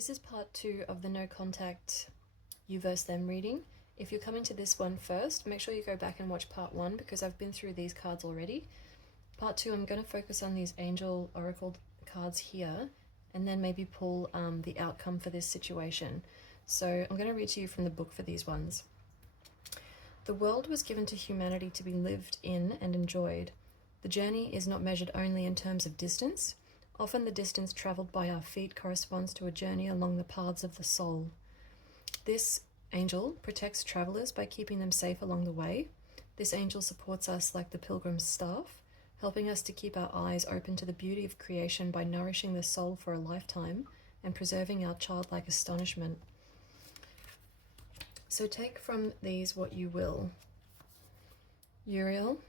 This is part 2 of the No Contact You Verse Them reading. If you're coming to this one first, make sure you go back and watch part 1 because I've been through these cards already. Part 2, I'm going to focus on these Angel Oracle cards here and then maybe pull the outcome for this situation. So I'm going to read to you from the book for these ones. The world was given to humanity to be lived in and enjoyed. The journey is not measured only in terms of distance. Often the distance travelled by our feet corresponds to a journey along the paths of the soul. This angel protects travellers by keeping them safe along the way. This angel supports us like the pilgrim's staff, helping us to keep our eyes open to the beauty of creation by nourishing the soul for a lifetime and preserving our childlike astonishment. So take from these what you will. Uriel.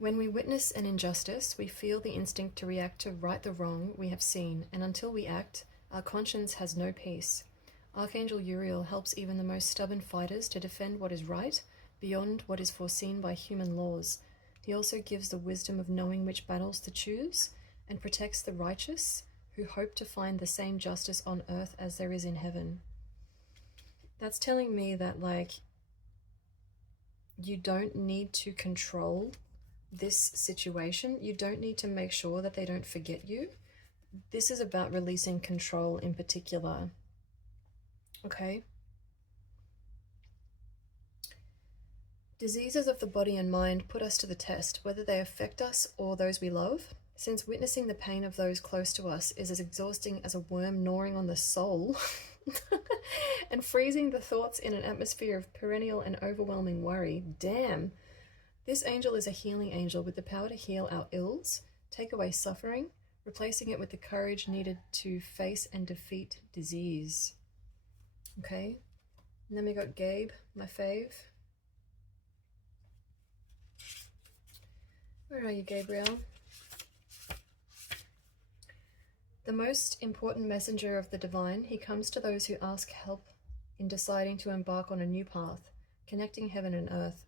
When we witness an injustice, we feel the instinct to react to right the wrong we have seen, and until we act, our conscience has no peace. Archangel Uriel helps even the most stubborn fighters to defend what is right, beyond what is foreseen by human laws. He also gives the wisdom of knowing which battles to choose, and protects the righteous, who hope to find the same justice on earth as there is in heaven. That's telling me that, like, you don't need to control this situation. You don't need to make sure that they don't forget you. This is about releasing control in particular. Okay? Diseases of the body and mind put us to the test, whether they affect us or those we love, since witnessing the pain of those close to us is as exhausting as a worm gnawing on the soul and freezing the thoughts in an atmosphere of perennial and overwhelming worry. Damn! This angel is a healing angel with the power to heal our ills, take away suffering, replacing it with the courage needed to face and defeat disease. Okay, and then we got Gabe, my fave. Where are you, Gabriel? The most important messenger of the divine, he comes to those who ask help in deciding to embark on a new path, connecting heaven and earth.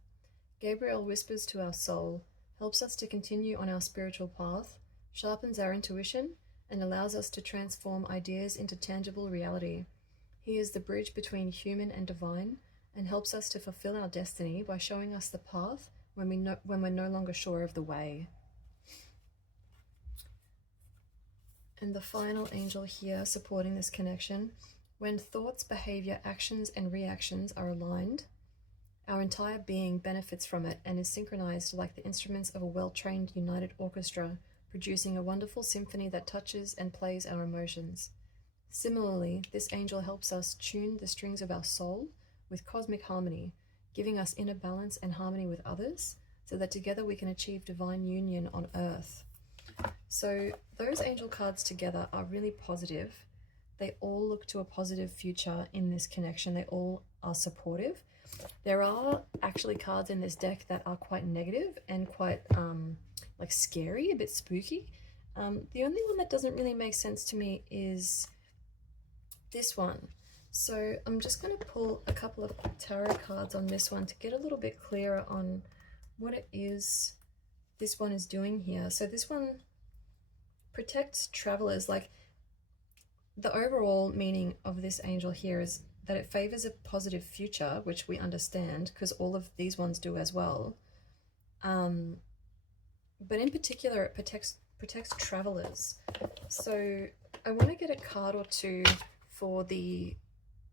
Gabriel whispers to our soul, helps us to continue on our spiritual path, sharpens our intuition, and allows us to transform ideas into tangible reality. He is the bridge between human and divine, and helps us to fulfill our destiny by showing us the path when we're no longer sure of the way. And the final angel here supporting this connection, when thoughts, behavior, actions, and reactions are aligned, our entire being benefits from it and is synchronized like the instruments of a well-trained united orchestra, producing a wonderful symphony that touches and plays our emotions. Similarly, this angel helps us tune the strings of our soul with cosmic harmony, giving us inner balance and harmony with others, so that together we can achieve divine union on earth. So those angel cards together are really positive. They all look to a positive future in this connection. They all are supportive. There are actually cards in this deck that are quite negative and quite like scary, a bit spooky. The only one that doesn't really make sense to me is this one. So I'm just going to pull a couple of tarot cards on this one to get a little bit clearer on what it is this one is doing here. So this one protects travelers. Like, the overall meaning of this angel here is that it favors a positive future, which we understand because all of these ones do as well. But in particular, it protects travelers. So I want to get a card or two for the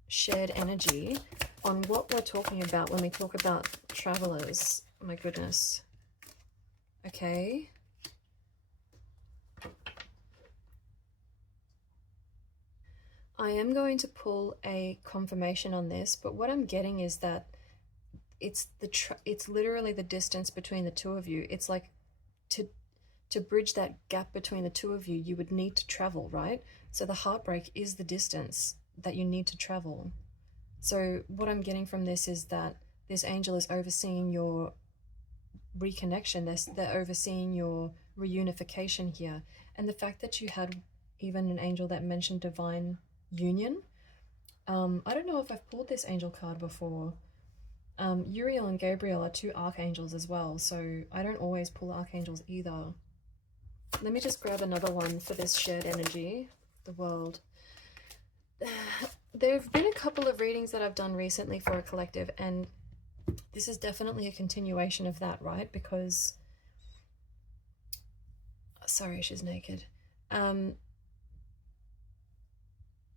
shared energy on what we're talking about when we talk about travelers. Oh my goodness. Okay. I am going to pull a confirmation on this, but what I'm getting is that it's literally the distance between the two of you. It's like to bridge that gap between the two of you, you would need to travel, right? So the heartbreak is the distance that you need to travel. So what I'm getting from this is that this angel is overseeing your reconnection. They're overseeing your reunification here. And the fact that you had even an angel that mentioned divine union. I don't know if I've pulled this angel card before. Uriel and Gabriel are two archangels as well, so I don't always pull archangels either. Let me just grab another one for this shared energy, the world. there have been a couple of readings that I've done recently for a collective, and this is definitely a continuation of that, right? Because, sorry, she's naked.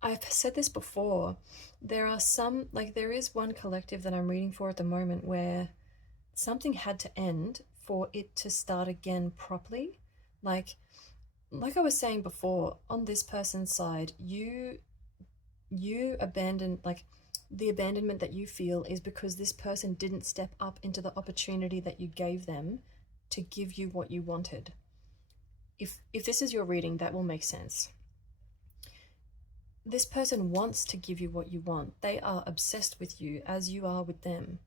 I've said this before. There are some, like, there is one collective that I'm reading for at the moment where something had to end for it to start again properly. Like, like I was saying before, on this person's side, you abandoned, like, the abandonment that you feel is because this person didn't step up into the opportunity that you gave them to give you what you wanted. If this is your reading, that will make sense. This person wants to give you what you want. They are obsessed with you as you are with them.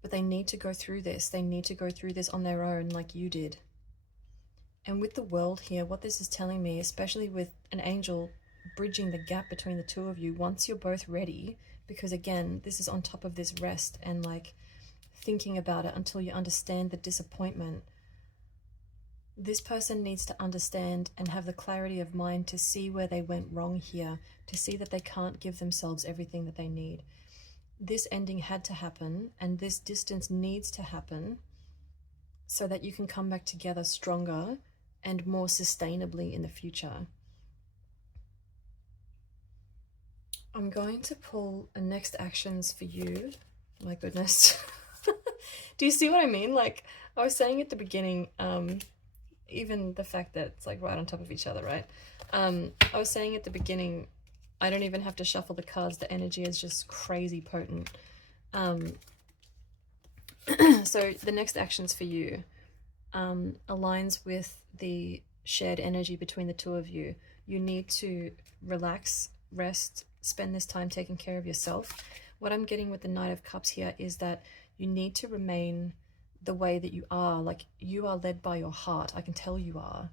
But they need to go through this. They need to go through this on their own, like you did. And with the world here, what this is telling me, especially with an angel bridging the gap between the two of you, once you're both ready, because again, this is on top of this rest and like thinking about it until you understand the disappointment. This person needs to understand and have the clarity of mind to see where they went wrong here, to see that they can't give themselves everything that they need. This ending had to happen, and this distance needs to happen so that you can come back together stronger and more sustainably in the future. I'm going to pull a next actions for you. My goodness. Do you see what I mean? Like I was saying at the beginning, even the fact that it's like right on top of each other, right? I was saying at the beginning, I don't even have to shuffle the cards. The energy is just crazy potent. So the next actions for you aligns with the shared energy between the two of you. You need to relax, rest, spend this time taking care of yourself. What I'm getting with the Knight of Cups here is that you need to remain the way that you are. Like, you are led by your heart. I can tell you are.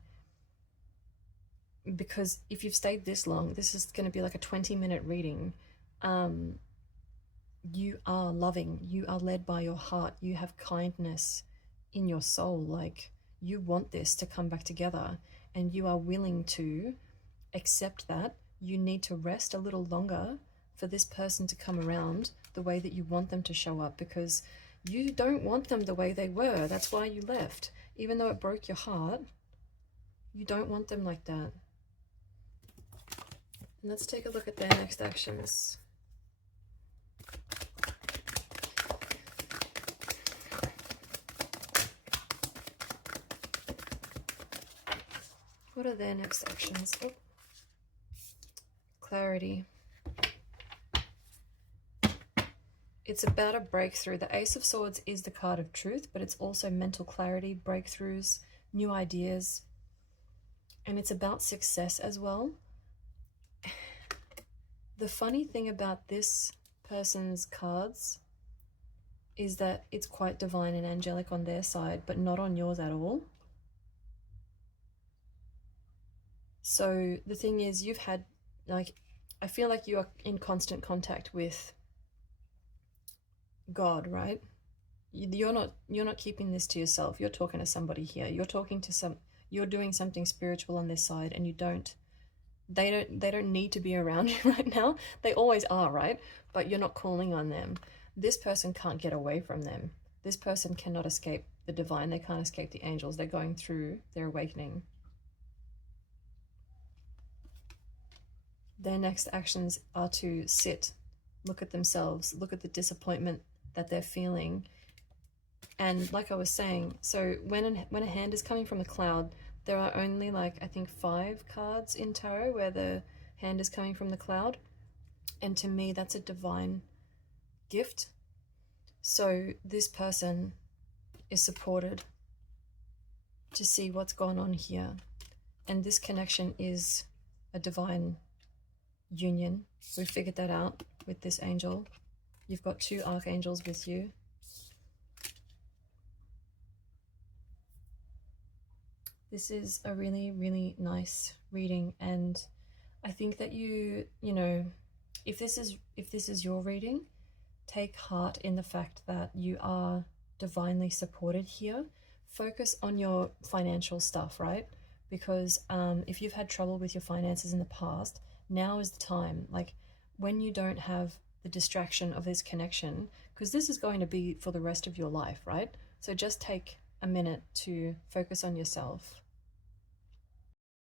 Because if you've stayed this long, this is going to be like a 20-minute reading. You are loving. You are led by your heart. You have kindness in your soul. Like, you want this to come back together, and you are willing to accept that. You need to rest a little longer for this person to come around the way that you want them to show up, because you don't want them the way they were. That's why you left. Even though it broke your heart, you don't want them like that. And let's take a look at their next actions. What are their next actions? Oh. Clarity. It's about a breakthrough. The Ace of Swords is the card of truth, but it's also mental clarity, breakthroughs, new ideas. And it's about success as well. The funny thing about this person's cards is that it's quite divine and angelic on their side, but not on yours at all. So the thing is, you've had, like, I feel like you are in constant contact with God, right? You're not keeping this to yourself. You're talking to somebody here. You're doing something spiritual on this side, and they don't need to be around you right now. They always are, right? But you're not calling on them. This person can't get away from them. This person cannot escape the divine. They can't escape the angels. They're going through their awakening. Their next actions are to sit, look at themselves, look at the disappointment that they're feeling. And like I was saying, so when a hand is coming from the cloud, there are only, like, I think 5 cards in tarot where the hand is coming from the cloud. And to me, that's a divine gift. So this person is supported to see what's going on here. And this connection is a divine union. We figured that out with this angel. You've got 2 archangels with you. This is a really, really nice reading, and I think that you know, if this is your reading, take heart in the fact that you are divinely supported here. Focus on your financial stuff, right? Because if you've had trouble with your finances in the past, now is the time. Like when you don't have the distraction of this connection, because this is going to be for the rest of your life, right? So just take a minute to focus on yourself